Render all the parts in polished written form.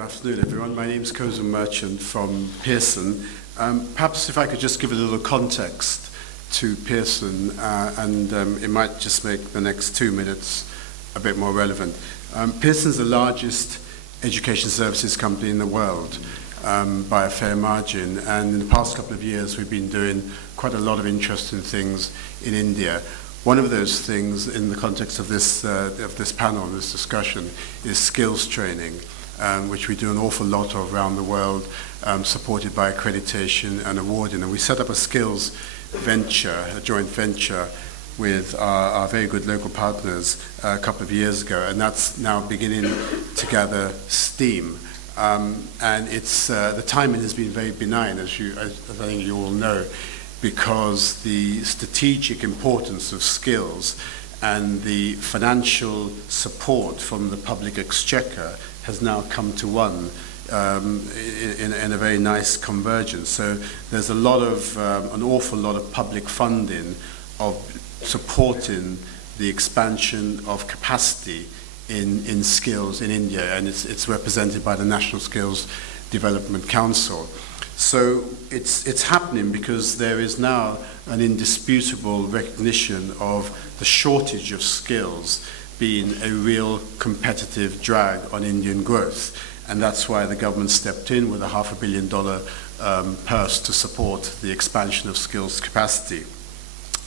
Good afternoon, everyone. My name is Khozem Merchant from Pearson. Perhaps if I could just give a little context to Pearson, and it might just make the next 2 minutes a bit more relevant. Pearson's the largest education services company in the world by a fair margin, and in the past couple of years we've been doing quite a lot of interesting things in India. One of those things in the context of this panel, this discussion, is skills training, which we do an awful lot of around the world, supported by accreditation and awarding. And we set up a skills venture, a joint venture with our very good local partners a couple of years ago, and that's now beginning to gather steam. And it's the timing has been very benign, as I think you all know, because the strategic importance of skills and the financial support from the public exchequer has now come to one in a very nice convergence. So there's a lot of, an awful lot of public funding of supporting the expansion of capacity in skills in India, and it's represented by the National Skills Development Council. So it's happening because there is now an indisputable recognition of the shortage of skills being a real competitive drag on Indian growth. And that's why the government stepped in with a $500 million purse to support the expansion of skills capacity.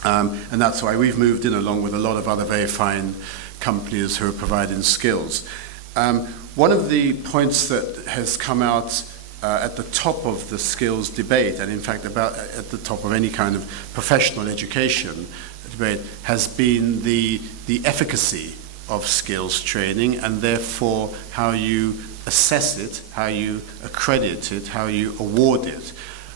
And that's why we've moved in along with a lot of other very fine companies who are providing skills. One of the points that has come out at the top of the skills debate, and in fact at the top of any kind of professional education debate, has been the efficacy of skills training, and therefore how you assess it, how you accredit it, how you award it.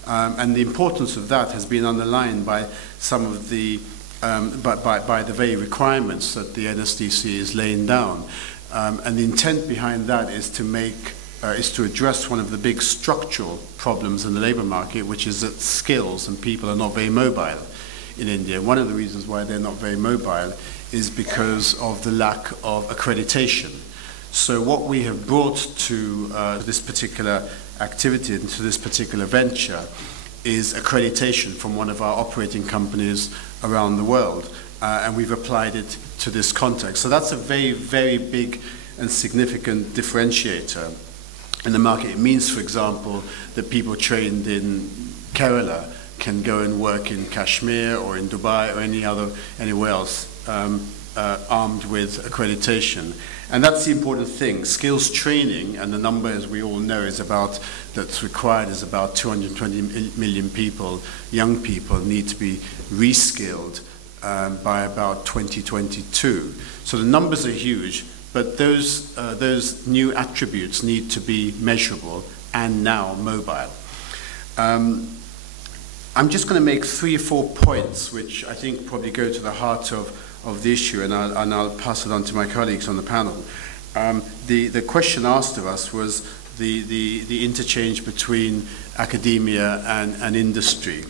And the importance of that has been underlined by some of the by the very requirements that the NSDC is laying down. And the intent behind that is to address one of the big structural problems in the labour market, which is that skills and people are not very mobile in India. One of the reasons why they're not very mobile is because of the lack of accreditation. So what we have brought to this particular activity and to this particular venture is accreditation from one of our operating companies around the world, and we've applied it to this context. So that's a very, very big and significant differentiator in the market. It means, for example, that people trained in Kerala can go and work in Kashmir or in Dubai or anywhere else armed with accreditation. And that's the important thing. Skills training, and the number, as we all know, that's required is about 220 million people, young people, need to be reskilled by about 2022. So the numbers are huge, but those new attributes need to be measurable and now mobile. I'm just going to make 3 or 4 points which I think probably go to the heart of the issue, and I'll pass it on to my colleagues on the panel. The question asked of us was the interchange between academia and industry,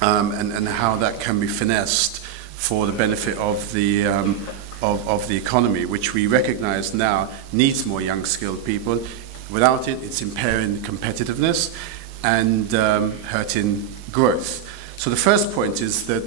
and how that can be finessed for the benefit of the economy, which we recognize now needs more young skilled people. Without it, it's impairing competitiveness and hurting growth. So the first point is that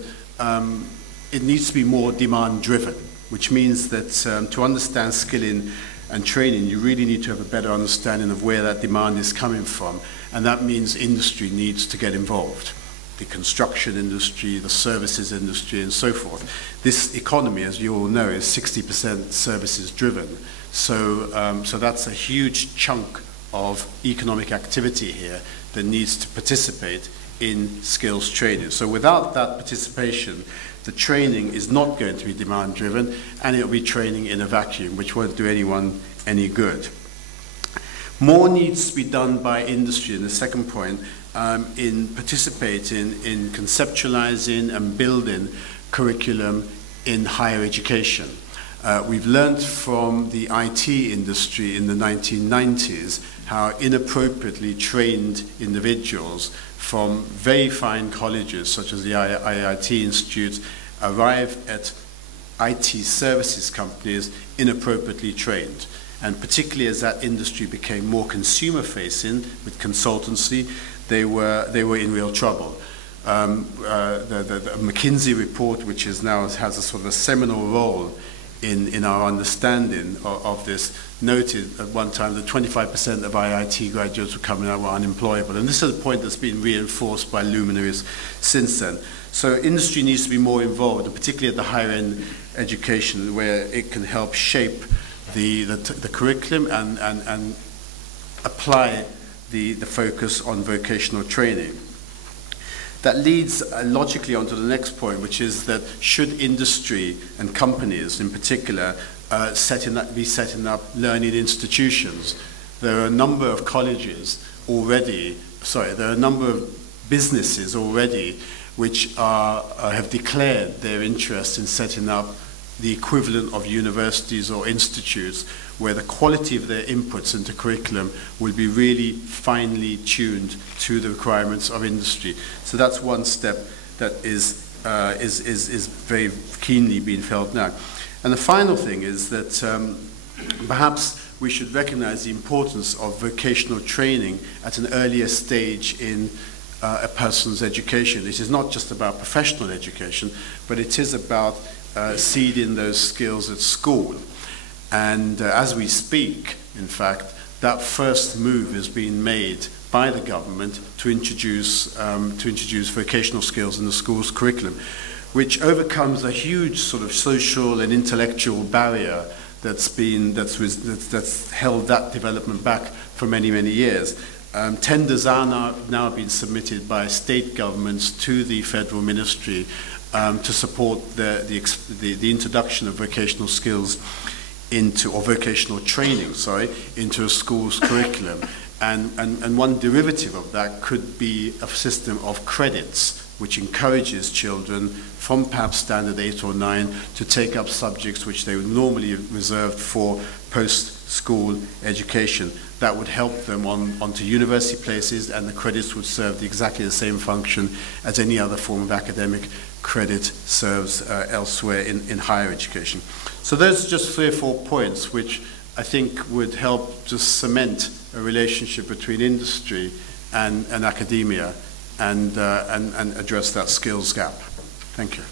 it needs to be more demand driven, which means that to understand skilling and training, you really need to have a better understanding of where that demand is coming from, and that means industry needs to get involved. The construction industry, the services industry, and so forth. This economy, as you all know, is 60% services driven. So that's a huge chunk of economic activity here that needs to participate in skills training. So without that participation, the training is not going to be demand driven, and it'll be training in a vacuum, which won't do anyone any good. More needs to be done by industry, and the second point, in participating in conceptualizing and building curriculum in higher education. We've learned from the IT industry in the 1990s how inappropriately trained individuals from very fine colleges such as the IIT Institute arrive at IT services companies inappropriately trained. And particularly as that industry became more consumer-facing with consultancy, they were in real trouble. The McKinsey report, which is now has a sort of a seminal role in our understanding of this, noted at one time that 25% of IIT graduates were coming out were unemployable. And this is a point that's been reinforced by luminaries since then. So industry needs to be more involved, and particularly at the higher end education, where it can help shape the curriculum and apply the focus on vocational training. That leads logically onto the next point, which is that should industry and companies in particular be setting up learning institutions? There are a number of colleges already, there are a number of businesses already which have declared their interest in setting up the equivalent of universities or institutes where the quality of their inputs into curriculum will be really finely tuned to the requirements of industry. So that's one step that is very keenly being felt now. And the final thing is that perhaps we should recognize the importance of vocational training at an earlier stage in a person's education. It is not just about professional education, but it is about seeding those skills at school. And as we speak, in fact, that first move is being made by the government to introduce vocational skills in the school's curriculum, which overcomes a huge sort of social and intellectual barrier that's held that development back for many, many years. Tenders are now being submitted by state governments to the federal ministry to support the introduction of vocational skills or vocational training, into a school's curriculum. And one derivative of that could be a system of credits which encourages children from perhaps standard 8 or 9 to take up subjects which they would normally have reserved for post-school education. That would help them onto university places, and the credits would serve exactly the same function as any other form of academic credit serves elsewhere in higher education. So those are just 3 or 4 points which I think would help just cement a relationship between industry and academia and address that skills gap. Thank you.